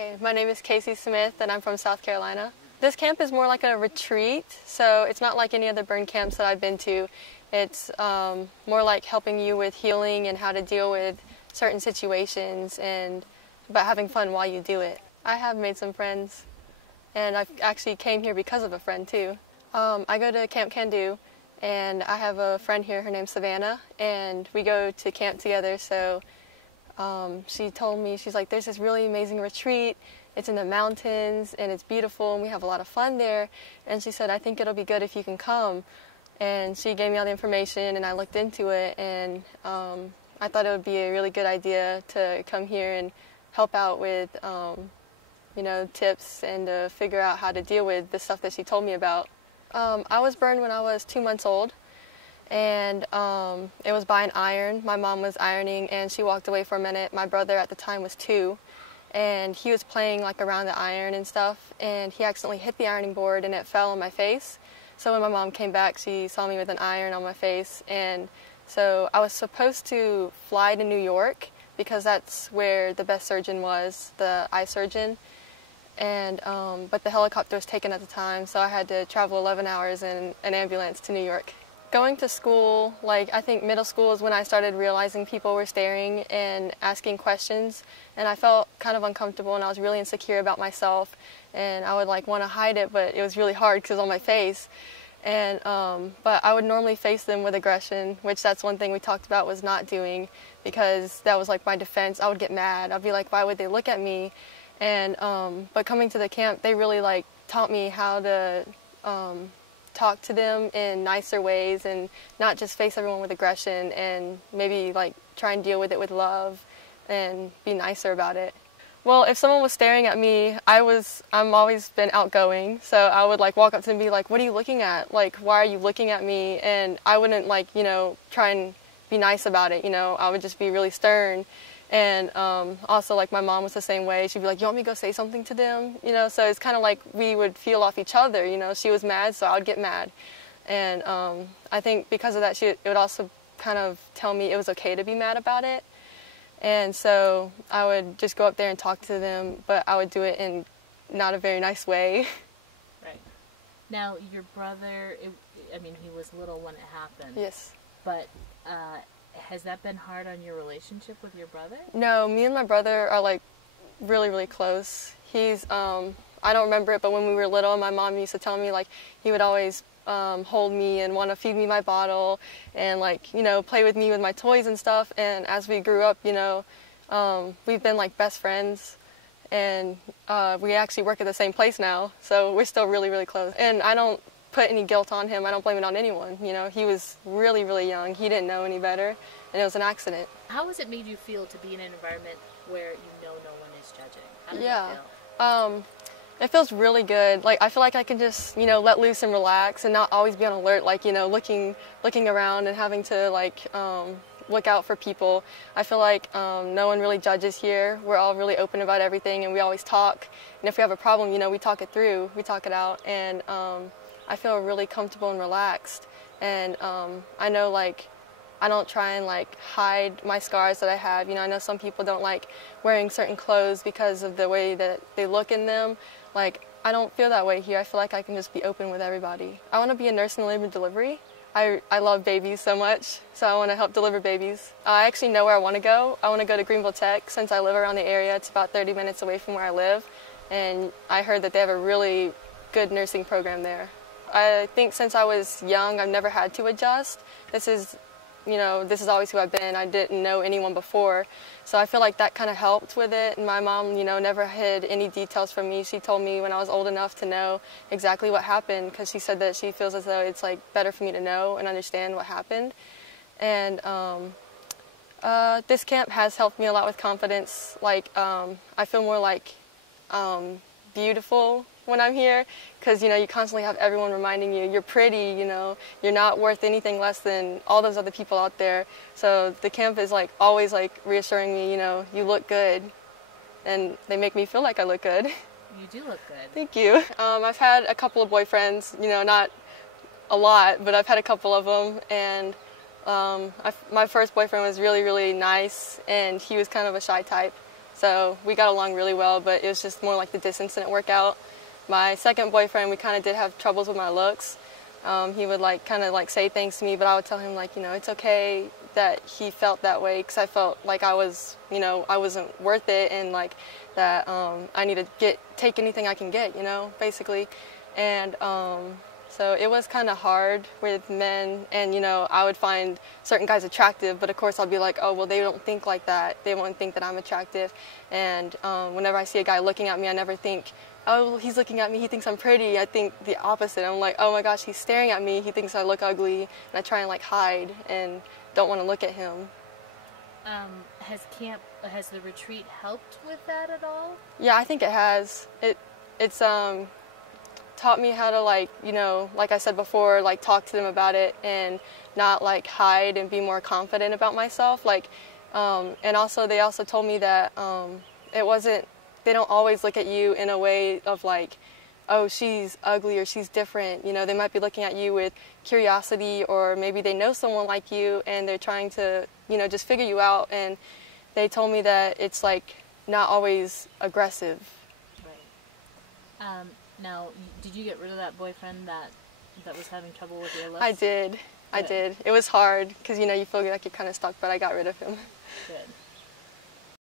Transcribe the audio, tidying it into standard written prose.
Hey, my name is Casi Smith and I'm from South Carolina. This camp is more like a retreat, so it's not like any other burn camps that I've been to. It's more like helping you with healing and how to deal with certain situations and about having fun while you do it. I have made some friends, and I actually came here because of a friend too. I go to Camp Can Do, and I have a friend here, her name's Savannah, and we go to camp together. So she told me, she's like, there's this really amazing retreat. It's in the mountains and it's beautiful and we have a lot of fun there. And she said, I think it'll be good if you can come. And she gave me all the information and I looked into it, and I thought it would be a really good idea to come here and help out with you know, tips and to figure out how to deal with the stuff that she told me about. I was burned when I was 2 months old, and it was by an iron. My mom was ironing and she walked away for a minute. My brother at the time was 2, and he was playing like around the iron and stuff, and he accidentally hit the ironing board and it fell on my face. So when my mom came back, she saw me with an iron on my face, and so I was supposed to fly to New York because that's where the best surgeon was, the eye surgeon. And but the helicopter was taken at the time, so I had to travel 11 hours in an ambulance to New York. Going to school, like I think middle school is when I started realizing people were staring and asking questions, and I felt kind of uncomfortable and I was really insecure about myself, and I would like want to hide it, but it was really hard because it was on my face. And but I would normally face them with aggression, which that's one thing we talked about was not doing, because that was like my defense. I would get mad. I'd be like, why would they look at me? And but coming to the camp, they really like taught me how to talk to them in nicer ways and not just face everyone with aggression, and maybe like try and deal with it with love and be nicer about it. Well, if someone was staring at me, I'm always been outgoing, so I would like walk up to them and be like, what are you looking at? Like, why are you looking at me? And I wouldn't like, you know, try and be nice about it, you know, I would just be really stern. And also, like, my mom was the same way. She'd be like, you want me to go say something to them? You know, so it's kind of like we would feel off each other, you know. She was mad, so I would get mad. And I think because of that, it would also kind of tell me it was okay to be mad about it. And so I would just go up there and talk to them, but I would do it in not a very nice way. Right. Now, your brother, I mean, he was little when it happened. Yes. But has that been hard on your relationship with your brother? No, me and my brother are like really, really close. He's, I don't remember it, but when we were little, my mom used to tell me like he would always hold me and want to feed me my bottle and like, you know, play with me with my toys and stuff. And as we grew up, you know, we've been like best friends, and we actually work at the same place now, so we're still really, really close. And I don't put any guilt on him. I don't blame it on anyone. You know, he was really, really young. He didn't know any better, and it was an accident. How has it made you feel to be in an environment where you know no one is judging? How does that feel? It feels really good. Like, I feel like I can just, you know, let loose and relax and not always be on alert, like, you know, looking around and having to, like, look out for people. I feel like no one really judges here. We're all really open about everything, and we always talk. And if we have a problem, you know, we talk it through. We talk it out. And I feel really comfortable and relaxed. And I know, like, I don't try and like hide my scars that I have. You know, I know some people don't like wearing certain clothes because of the way that they look in them. Like, I don't feel that way here. I feel like I can just be open with everybody. I want to be a nurse in labor and delivery. I love babies so much, so I want to help deliver babies. I actually know where I want to go. I want to go to Greenville Tech. Since I live around the area, it's about 30 minutes away from where I live, and I heard that they have a really good nursing program there. I think since I was young, I've never had to adjust. This is always who I've been. I didn't know anyone before. So I feel like that kind of helped with it. And my mom, you know, never hid any details from me. She told me when I was old enough to know exactly what happened, because she said that she feels as though it's like better for me to know and understand what happened. And this camp has helped me a lot with confidence. Like, I feel more like beautiful when I'm here, because, you know, you constantly have everyone reminding you you're pretty, you know, you're not worth anything less than all those other people out there. So the camp is like always like reassuring me, you know, you look good, and they make me feel like I look good. You do look good. Thank you. I've had a couple of boyfriends, you know, not a lot, but I've had a couple of them, and my first boyfriend was really, really nice, and he was kind of a shy type. So we got along really well, but it was just more like the distance didn't work out. My second boyfriend, we kind of did have troubles with my looks. He would like kind of like say things to me, but I would tell him like, you know, it's okay that he felt that way, because I felt like I was, you know, I wasn't worth it, and like that I need to take anything I can get, you know, basically. And so it was kind of hard with men, and you know, I would find certain guys attractive, but of course I'll be like, oh well, they don't think like that, they won't think that I'm attractive. And whenever I see a guy looking at me, I never think, oh, he's looking at me, he thinks I'm pretty. I think the opposite. I'm like, oh my gosh, he's staring at me, he thinks I look ugly, and I try and like hide and don't want to look at him. Has the retreat helped with that at all? Yeah, I think it has. It's taught me how to, like, you know, like I said before, like talk to them about it and not like hide, and be more confident about myself. Like, and also they also told me that they don't always look at you in a way of like, oh, she's ugly or she's different. You know, they might be looking at you with curiosity, or maybe they know someone like you and they're trying to, you know, just figure you out. And they told me that it's like not always aggressive. Right. Now, did you get rid of that boyfriend that was having trouble with your looks? I did. Good. I did. It was hard because, you know, you feel like you're kind of stuck, but I got rid of him. Good.